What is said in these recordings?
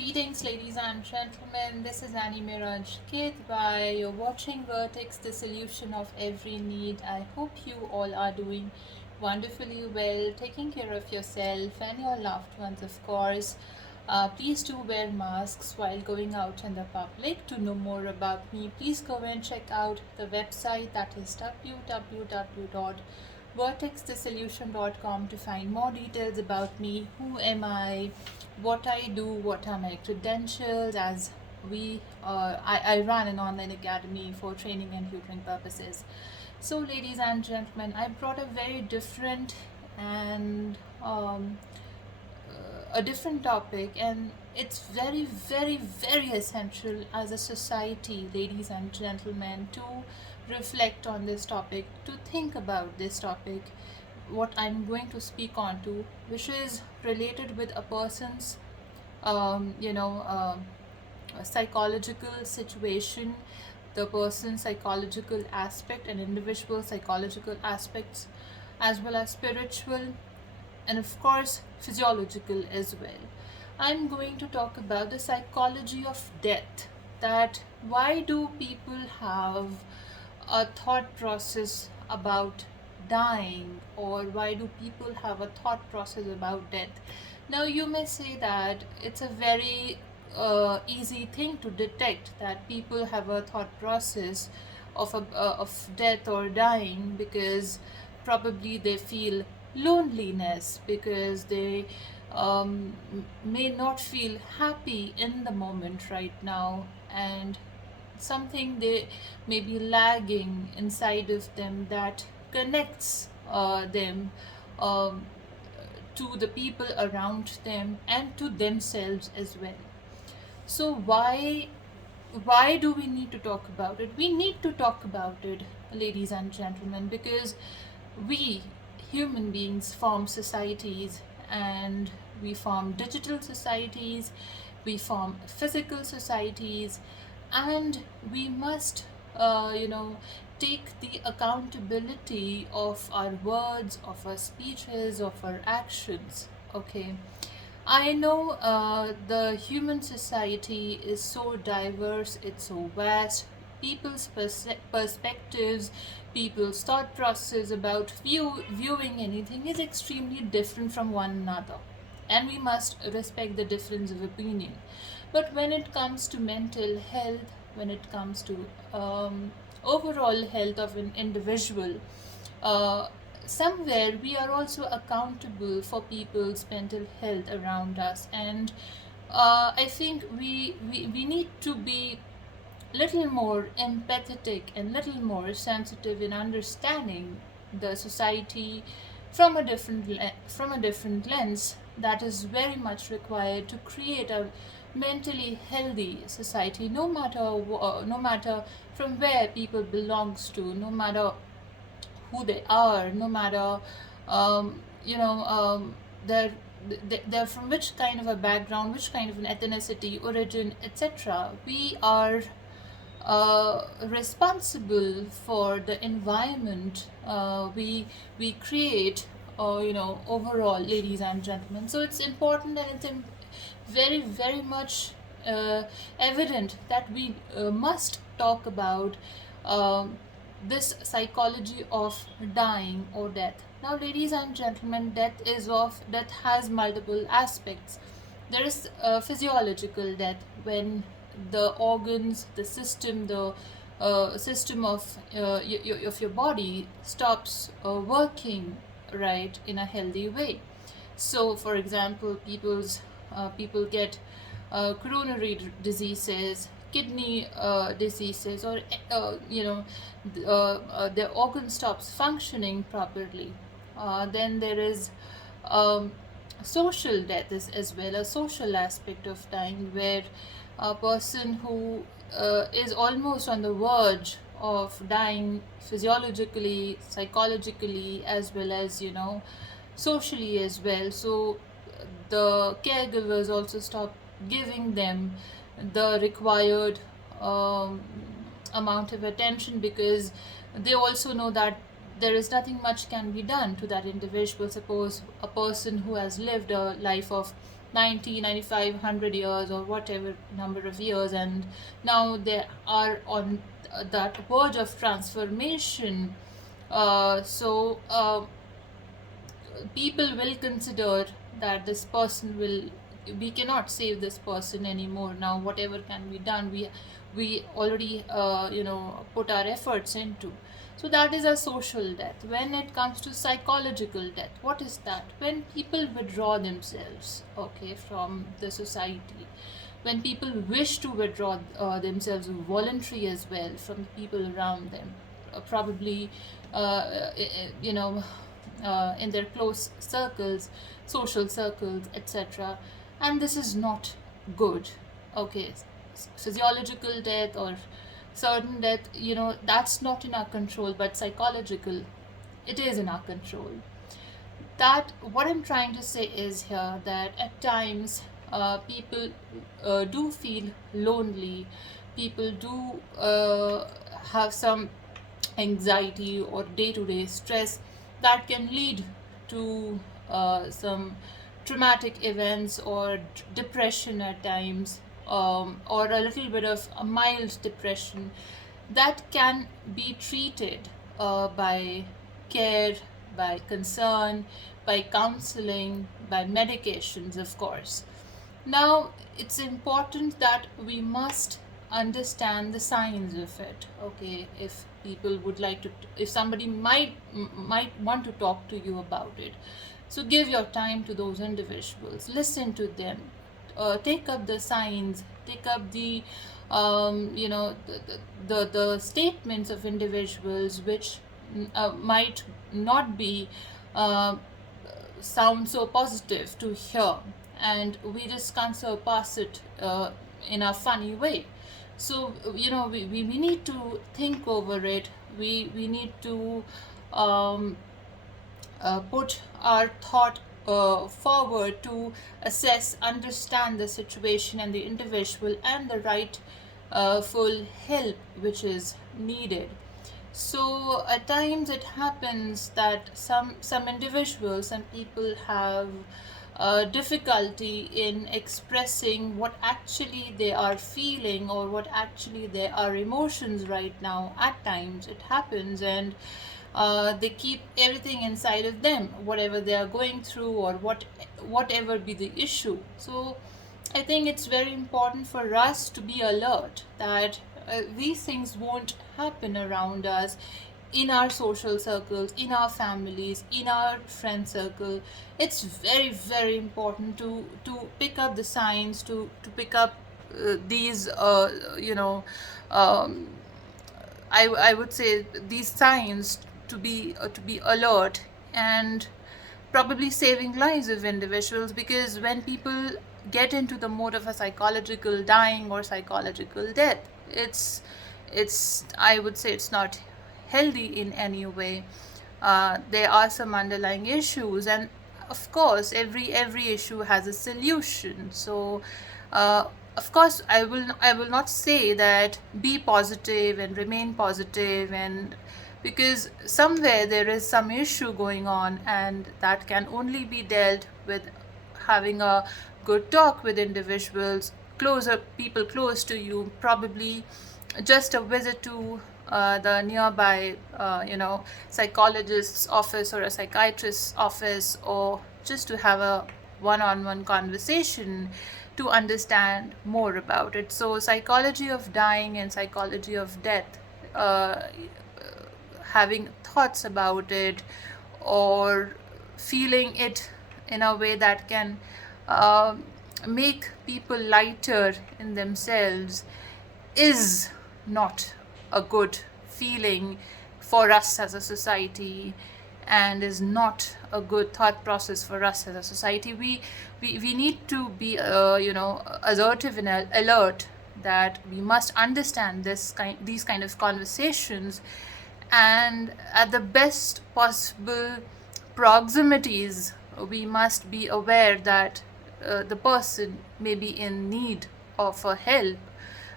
Greetings, ladies and gentlemen. This is Meraj Kidwai. You're watching Vertex, the solution of every need. I hope you all are doing wonderfully well, taking care of yourself and your loved ones, of course. Please do wear masks while going out in the public. To know more about me, please go and check out the website, that is www.vertexthesolution.com, to find more details about me. Who am I? What I do? What are my credentials? As I run an online academy for training and tutoring purposes. So, ladies and gentlemen, I brought a very different and a different topic, and it's very, very, very essential as a society, ladies and gentlemen, to reflect on this topic, to think about this topic, what I'm going to speak on to, which is related with a person's, um, you know, um, psychological situation, the person's psychological aspect and individual psychological aspects, as well as spiritual and, of course, physiological as well. I'm going to talk about the psychology of death. That why do people have a thought process about dying, or why do people have a thought process about death? Now, you may say that it's a very easy thing to detect that people have a thought process of death or dying, because probably they feel loneliness, because they may not feel happy in the moment right now, and something they may be lagging inside of them that connects them um, to the people around them and to themselves as well. So why do we need to talk about it? We need to talk about it, ladies and gentlemen, because we human beings form societies, and we form digital societies, we form physical societies, and we must take the accountability of our words, of our speeches, of our actions. Okay, I know the human society is so diverse, it's so vast. People's perspectives, people's thought process about viewing anything is extremely different from one another, and we must respect the difference of opinion. But when it comes to mental health, when it comes to overall health of an individual, uh, somewhere we are also accountable for people's mental health around us. And I think we need to be little more empathetic and little more sensitive in understanding the society from a different lens. That is very much required to create a mentally healthy society, no matter from where people belongs to, no matter who they are, no matter um, you know they're they're from which kind of a background, which kind of an ethnicity, origin, etc. We are responsible for the environment we create, overall, ladies and gentlemen. So it's important, and it's very, very much evident that we must talk about um, this psychology of dying or death. Now, ladies and gentlemen, death has multiple aspects. There is physiological death, when the organs, the system, the system of your body stops working right in a healthy way. So, for example, people get coronary diseases, kidney diseases, or their organ stops functioning properly. Then there is um, social death is as well, a social aspect of dying, where a person who is almost on the verge of dying physiologically, psychologically, as well as socially as well. So the caregivers also stop giving them the required um, amount of attention, because they also know that there is nothing much can be done to that individual. Suppose a person who has lived a life of 90, 95, 100 years or whatever number of years, and now they are on that verge of transformation. People will consider that this person will, we cannot save this person anymore now. Whatever can be done, we already put our efforts into. So that is a social death. When it comes to psychological death, what is that? When people withdraw themselves, okay, from the society, when people wish to withdraw themselves voluntary as well from the people around them, probably you know in their close circles, social circles, etc. And this is not good. Okay, physiological death or certain death, that's not in our control, but psychological, it is in our control. That, what I'm trying to say is here that at times people do feel lonely, people do have some anxiety or day-to-day stress that can lead to some traumatic events or depression at times, or a little bit of a mild depression that can be treated by care, by concern, by counseling, by medications, of course. Now, it's important that we must understand the signs of it. Okay, if people would like to, if somebody might want to talk to you about it, so give your time to those individuals, listen to them, take up the signs, take up the the statements of individuals which might not be uh, sound so positive to hear, and we just can't surpass it in a funny way. So we need to think over it. We need to um, put our thought forward to assess, understand the situation and the individual, and the right full help which is needed. So at times it happens that some individuals, some people have difficulty in expressing what actually they are feeling or what actually they are emotions right now. At times it happens, and they keep everything inside of them, whatever they are going through or whatever be the issue. So I think it's very important for us to be alert that these things won't happen around us, in our social circles, in our families, in our friend circle. It's very, very important to pick up the signs, to pick up these um, I would say these signs, to be alert, and probably saving lives of individuals. Because when people get into the mode of a psychological dying or psychological death, it's I would say it's not healthy in any way. There are some underlying issues, and of course every issue has a solution. So uh, of course I will not say that be positive and remain positive, and because somewhere there is some issue going on, and that can only be dealt with having a good talk with individuals, closer people close to you, probably just a visit to the nearby psychologist's office or a psychiatrist's office, or just to have a one-on-one conversation to understand more about it. So psychology of dying and psychology of death, uh, having thoughts about it or feeling it in a way that can uh, make people lighter in themselves, is not a good feeling for us as a society, and is not a good thought process for us as a society. We need to be assertive and alert, that we must understand these kind of conversations, and at the best possible proximities we must be aware that the person may be in need of a help,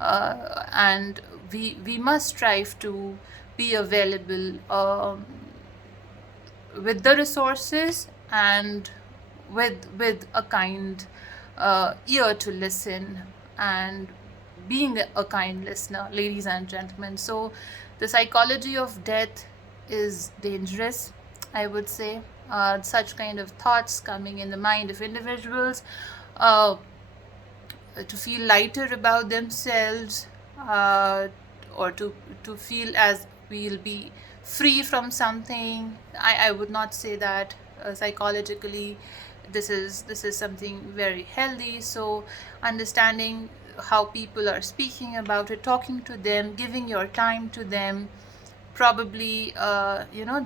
and we must strive to be available with the resources, and with a kind ear to listen and being a kind listener, ladies and gentlemen. So, the psychology of death is dangerous, I would say. Such kind of thoughts coming in the mind of individuals, uh, to feel lighter about themselves, uh, or to feel as we'll be free from something. I would not say that psychologically this is something very healthy. So understanding how people are speaking about it, talking to them, giving your time to them, probably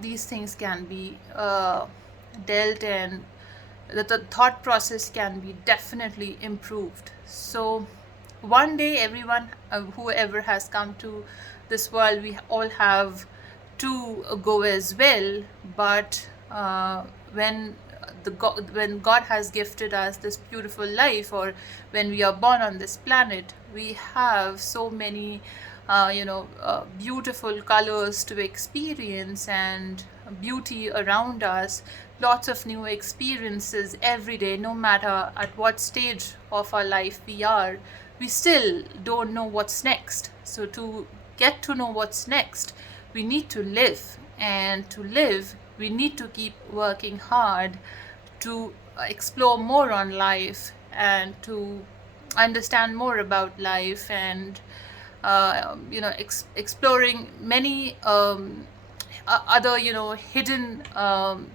these things can be dealt, and the thought process can be definitely improved. So one day everyone, whoever has come to this world, we all have to go as well. But when when God has gifted us this beautiful life, or when we are born on this planet, we have so many beautiful colors to experience, and beauty around us, lots of new experiences every day. No matter at what stage of our life we are, we still don't know what's next. So to get to know what's next, we need to live, and to live we need to keep working hard to explore more on life, and to understand more about life, and exploring many other hidden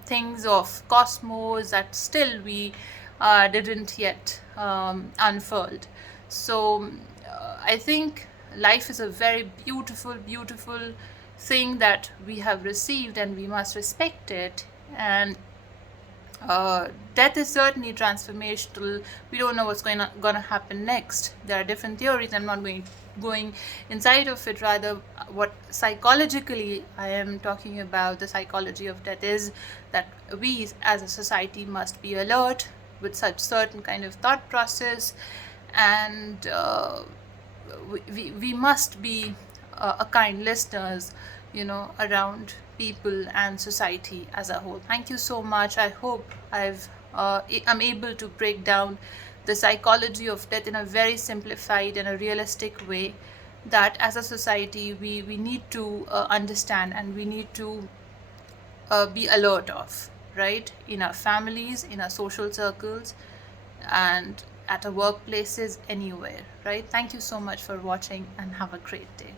things of cosmos that still we didn't yet unfurled. So I think life is a very beautiful thing that we have received, and we must respect it. And death is certainly transformational. We don't know what's going to happen next. There are different theories. I'm not going inside of it. Rather, what psychologically I am talking about, the psychology of death, is that we as a society must be alert with such certain kind of thought process, and we must be a kind listeners, around people and society as a whole. Thank you so much. I hope I'm able to break down the psychology of death in a very simplified and a realistic way, that as a society we need to understand, and we need to be alert of, right? In our families, in our social circles, and at our workplaces, anywhere, right? Thank you so much for watching, and have a great day.